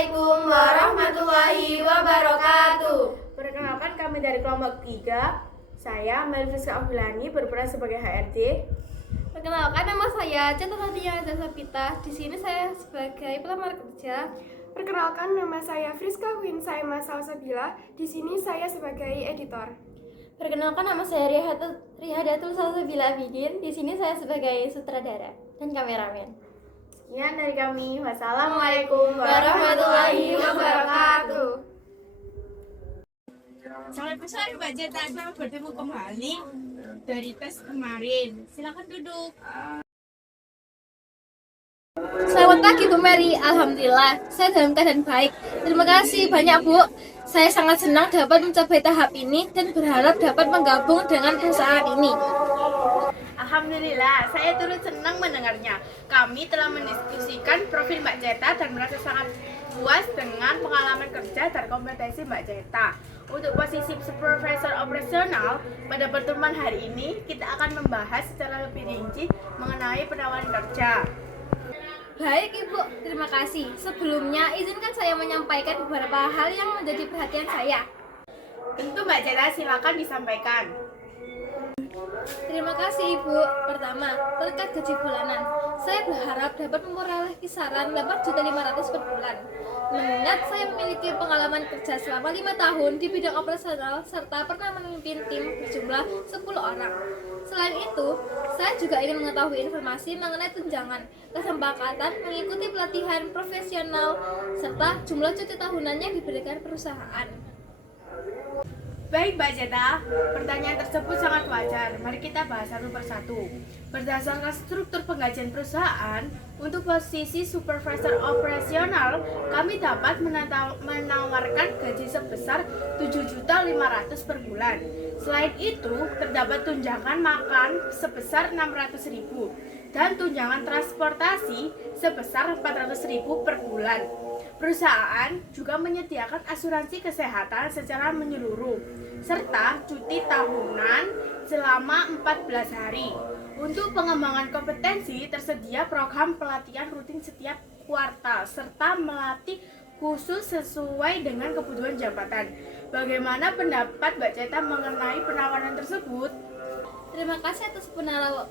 Assalamualaikum warahmatullahi wabarakatuh. Perkenalkan, kami dari kelompok 3. Saya Melfriska Afilani berperan sebagai HRD. Perkenalkan, nama saya Ceta Fatia Jasapita. Di sini saya sebagai pelamar kerja. Perkenalkan, nama saya Friska Winsaima Salsabila. Di sini saya sebagai editor. Perkenalkan, nama saya Rihadatul Salsabila Abidin. Di sini saya sebagai sutradara dan kameramen. Sekian dari kami. Wassalamualaikum warahmatullahi wabarakatuh. Selamat sore Mbak Jeta, selamat bertemu kembali dari tes kemarin. Silakan duduk. Selamat pagi Bu Mary, alhamdulillah saya dalam keadaan baik. Terima kasih banyak Bu. Saya sangat senang dapat mencapai tahap ini dan berharap dapat menggabung dengan perusahaan ini. Alhamdulillah, saya turut senang mendengarnya. Kami telah mendiskusikan profil Mbak Jeta dan merasa sangat puas dengan pengalaman kerja dan kompetensi Mbak Jeta. Untuk posisi supervisor operasional, pada pertemuan hari ini kita akan membahas secara lebih rinci mengenai penawaran kerja. Baik Ibu, terima kasih. Sebelumnya izinkan saya menyampaikan beberapa hal yang menjadi perhatian saya. Tentu Mbak Jeta, silakan disampaikan. Terima kasih Ibu. Pertama, terkait gaji bulanan. Saya berharap dapat memperoleh kisaran 8.500 per bulan. Mengingat saya memiliki pengalaman kerja selama 5 tahun di bidang operasional serta pernah memimpin tim berjumlah 10 orang. Selain itu, saya juga ingin mengetahui informasi mengenai tunjangan, kesepakatan mengikuti pelatihan profesional, serta jumlah cuti tahunan yang diberikan perusahaan. Baik Mbak Jeta, pertanyaan tersebut sangat wajar. Mari kita bahas satu persatu. Berdasarkan struktur penggajian perusahaan, untuk posisi supervisor operasional, kami dapat menawarkan gaji sebesar 7.500.000 per bulan. Selain itu, terdapat tunjangan makan sebesar 600.000 dan tunjangan transportasi sebesar 400.000 per bulan. Perusahaan juga menyediakan asuransi kesehatan secara menyeluruh, serta cuti tahunan selama 14 hari. Untuk pengembangan kompetensi, tersedia program pelatihan rutin setiap kuartal, serta melatih khusus sesuai dengan kebutuhan jabatan. Bagaimana pendapat Mbak Jeta mengenai penawaran tersebut? Terima kasih atas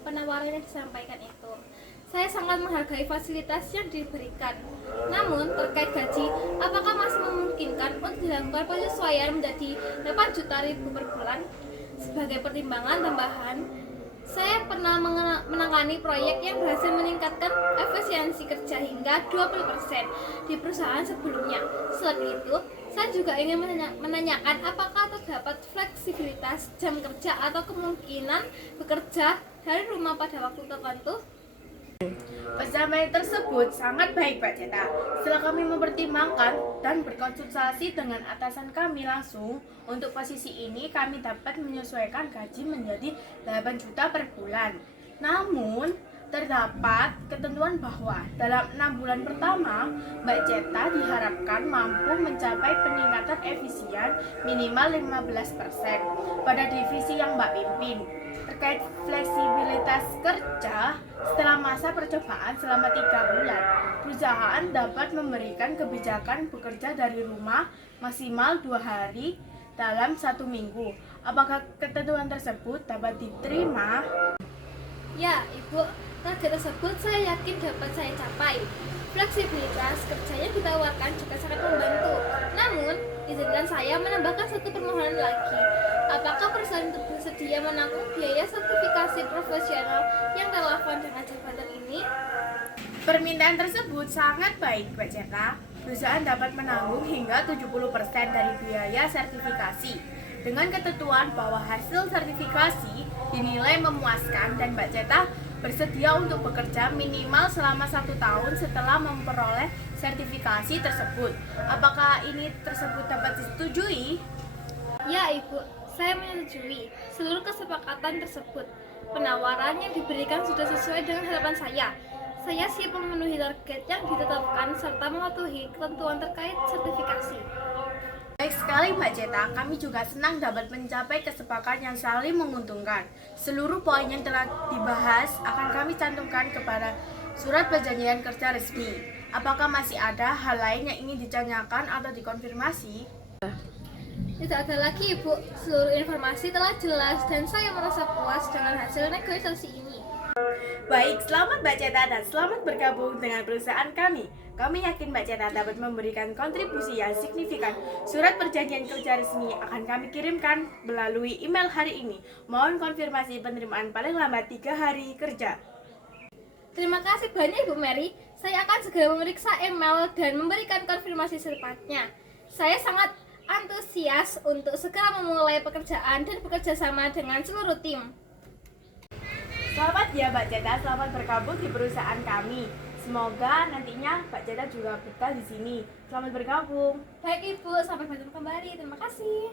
penawaran yang disampaikan itu. Saya sangat menghargai fasilitas yang diberikan. Namun, terkait gaji, apakah masih memungkinkan untuk dilakukan penyesuaian menjadi 8 juta ribu per bulan? Sebagai pertimbangan tambahan, saya pernah menangani proyek yang berhasil meningkatkan efisiensi kerja hingga 20% di perusahaan sebelumnya. Selain itu, saya juga ingin menanyakan apakah terdapat fleksibilitas jam kerja atau kemungkinan bekerja dari rumah pada waktu tertentu. Pencapaian tersebut sangat baik Mbak Jeta. Setelah kami mempertimbangkan dan berkonsultasi dengan atasan kami langsung, untuk posisi ini kami dapat menyesuaikan gaji menjadi 8 juta per bulan. Namun, terdapat ketentuan bahwa dalam 6 bulan pertama, Mbak Jeta diharapkan mampu mencapai peningkatan efisien minimal 15% pada divisi yang Mbak pimpin. Terkait fleksibilitas kerja, setelah masa percobaan selama 3 bulan, perusahaan dapat memberikan kebijakan bekerja dari rumah maksimal 2 hari dalam 1 minggu. Apakah ketentuan tersebut dapat diterima? Ya, Ibu, target tersebut saya yakin dapat saya capai. Fleksibilitas kerja yang ditawarkan juga sangat membantu. Namun, izinkan saya menambahkan satu permohonan lagi. Apakah perusahaan bersedia menanggung biaya sertifikasi profesional yang relevan dengan jabatan ini? Permintaan tersebut sangat baik Mbak Jeta. Perusahaan dapat menanggung hingga 70% dari biaya sertifikasi, dengan ketentuan bahwa hasil sertifikasi dinilai memuaskan dan Mbak Jeta bersedia untuk bekerja minimal selama 1 tahun setelah memperoleh sertifikasi tersebut. Apakah ini tersebut dapat disetujui? Ya, Ibu, saya menyetujui seluruh kesepakatan tersebut. Penawaran yang diberikan sudah sesuai dengan harapan saya. Saya siap memenuhi target yang ditetapkan serta mematuhi ketentuan terkait sertifikasi. Baik sekali Mbak Jeta, kami juga senang dapat mencapai kesepakatan yang saling menguntungkan. Seluruh poin yang telah dibahas akan kami cantumkan kepada surat perjanjian kerja resmi. Apakah masih ada hal lain yang ingin ditanyakan atau dikonfirmasi? Tidak ada lagi, Ibu. Seluruh informasi telah jelas dan saya merasa puas dengan hasil negosiasi ini. Baik, selamat Mbak Ceta dan selamat bergabung dengan perusahaan kami. Kami yakin Mbak Ceta dapat memberikan kontribusi yang signifikan. Surat perjanjian kerja resmi akan kami kirimkan melalui email hari ini. Mohon konfirmasi penerimaan paling lambat 3 hari kerja. Terima kasih banyak Ibu Mary. Saya akan segera memeriksa email dan memberikan konfirmasi secepatnya. Saya sangat antusias untuk segera memulai pekerjaan dan bekerja sama dengan seluruh tim. Selamat ya Mbak Ceta, selamat bergabung di perusahaan kami. Semoga nantinya Mbak Ceta juga betah di sini. Selamat bergabung. Baik Ibu, sampai bertemu kembali. Terima kasih.